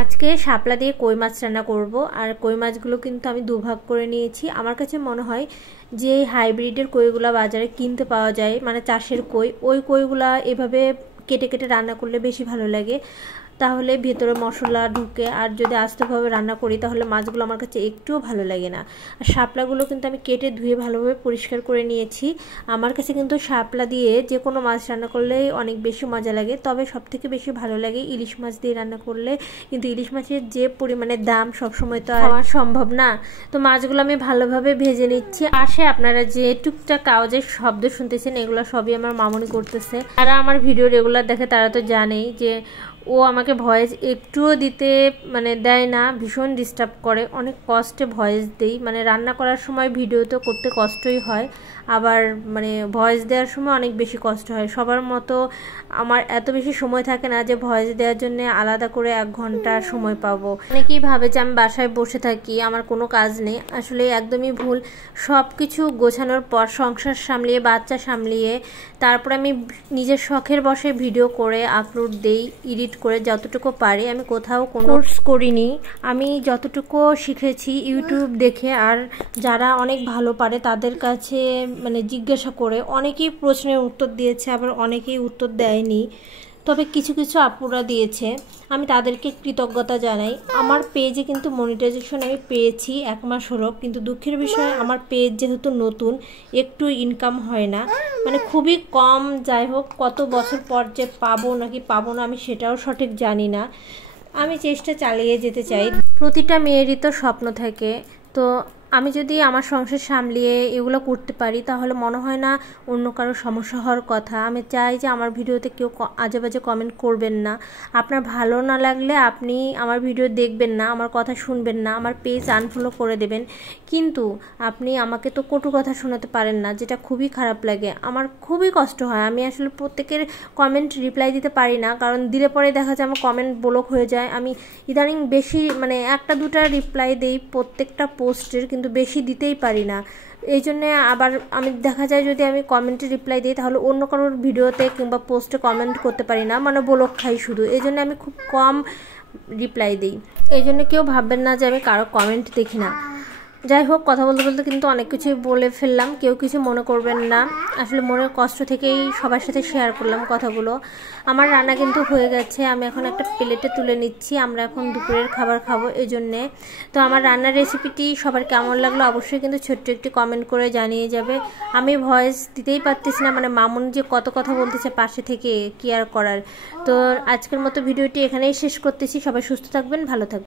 আজকে শাপলা দিয়ে কই মাছ রান্না করব। আর কই মাছগুলো কিন্তু আমি দুভাগ করে নিয়েছি। আমার কাছে মনে হয় যে হাইব্রিডের কইগুলো বাজারে কিনতে পাওয়া যায়, মানে চাষের কই, ওই কইগুলা এভাবে কেটে কেটে রান্না করলে বেশি ভালো লাগে, তাহলে ভেতরে মশলা ঢুকে। আর যদি আস্তেভাবে রান্না করি তাহলে মাছগুলো আমার কাছে একটুও ভালো লাগে না। আর শাপলাগুলো কিন্তু আমি কেটে ধুয়ে ভালোভাবে পরিষ্কার করে নিয়েছি। আমার কাছে কিন্তু শাপলা দিয়ে যে কোনো মাছ রান্না করলেই অনেক বেশি মজা লাগে, তবে সবথেকে বেশি ভালো লাগে ইলিশ মাছ দিয়ে রান্না করলে। কিন্তু ইলিশ মাছের যে পরিমাণে দাম সবসময় তো খাওয়া সম্ভব না। তো মাছগুলো আমি ভালোভাবে ভেজে নিচ্ছি। পাশে আপনারা যে টুকটাক আওয়াজের শব্দ শুনতেছেন এগুলো সবই আমার মামুনি করতেছে। যারা আমার ভিডিও রেগুলার দেখে তারা তো জানেই যে ও আমাকে ভয়েস একটুও দিতে দেয় না, ভীষণ ডিস্টার্ব করে। অনেক কষ্টে ভয়েস দেই, রান্না করার সময় ভিডিও তো করতে কষ্টই হয়, আবার ভয়েস দেওয়ার সময় অনেক বেশি কষ্ট হয়। সবার মতো আমার এত বেশি সময় থাকে না যে ভয়েস দেওয়ার জন্য আলাদা করে 1 ঘন্টা সময় পাবো। অনেকেই ভাবে যে আমি বাসায় বসে থাকি, আমার কোনো কাজ নেই। আসলে একদমই ভুল। সব কিছু গোছানোর পর সংসার সামলিয়ে, বাচ্চা সামলিয়ে, তারপর আমি নিজের শখের বসে ভিডিও করে আপলোড দেই, এডিট করে যতটুকু পারি। আমি কোথাও কোনো কোর্স করিনি, আমি যতটুকু শিখেছি ইউটিউব দেখে। আর যারা অনেক ভালো পারে তাদের কাছে জিজ্ঞাসা করে। অনেকেই প্রশ্নের উত্তর দিয়েছে, আবার অনেকেই উত্তর দেয়নি, তবে কিছু কিছু আপুরা দিয়েছে, আমি তাদেরকে কৃতজ্ঞতা জানাই। আমার পেজে কিন্তু মনিটাইজেশন আমি পেয়েছি 1 মাস হলো, কিন্তু দুঃখের বিষয় আমার পেজ যেহেতু নতুন, একটু ইনকাম হয় না, খুবই কম। যাই হোক, কত বছর পর যে পাবো নাকি পাবো না আমি সেটাও সঠিক জানি না। আমি চেষ্টা চালিয়ে যেতে চাই। প্রতিটা মেয়েরই তো স্বপ্ন থাকে। তো আমি যদি আমার সংসার সামলিয়ে এগুলো করতে পারি তাহলে মনে হয় না অন্য কারো সমস্যা হওয়ার কথা। আমি চাই যে আমার ভিডিওতে কেউ আজে বাজে কমেন্ট করবেন না। আপনার ভালো না লাগলে আপনি আমার ভিডিও দেখবেন না, আমার কথা শুনবেন না, আমার পেজ আনফলো করে দেবেন, কিন্তু আপনি আমাকে তো কটু কথা শোনাতে পারেন না, যেটা খুবই খারাপ লাগে। আমার খুবই কষ্ট হয়। আমি আসলে প্রত্যেকের কমেন্ট রিপ্লাই দিতে পারি না, কারণ দিলে পরে দেখা যায় আমার কমেন্ট ব্লক হয়ে যায়। আমি ইদানিং বেশি 1-2টা রিপ্লাই দেই প্রত্যেকটা পোস্টের, কিন্তু বেশি দিতেই পারি না। এই জন্যে আবার আমি দেখা যায় যদি আমি কমেন্টে রিপ্লাই দিই তাহলে অন্য কারোর ভিডিওতে কিংবা পোস্টে কমেন্ট করতে পারি না, ব্লক খাই শুধু। এই জন্য আমি খুব কম রিপ্লাই দিই। এই জন্য কেউ ভাববেন না যে আমি কারো কমেন্ট দেখি না। যাই হোক, কথা বলতে বলতে কিন্তু অনেক কিছুই বলে ফেললাম, কেউ কিছু মনে করবেন না। আসলে মনের কষ্ট থেকেই সবার সাথে শেয়ার করলাম কথাগুলো। আমার রান্না কিন্তু হয়ে গেছে, আমি এখন একটা প্লেটে তুলে নিচ্ছি। আমরা এখন দুপুরের খাবার খাবো, এই জন্যে। তো আমার রান্নার রেসিপিটি সবার কেমন লাগলো অবশ্যই কিন্তু ছোট্ট একটি কমেন্ট করে জানিয়ে যাবে। আমি ভয়েস দিতেই পারতেছি না, মামুন যে কত কথা বলতেছে পাশে থেকে, কি আর করার। তো আজকের মতো ভিডিওটি এখানেই শেষ করতেছি। সবাই সুস্থ থাকবেন, ভালো থাকবেন।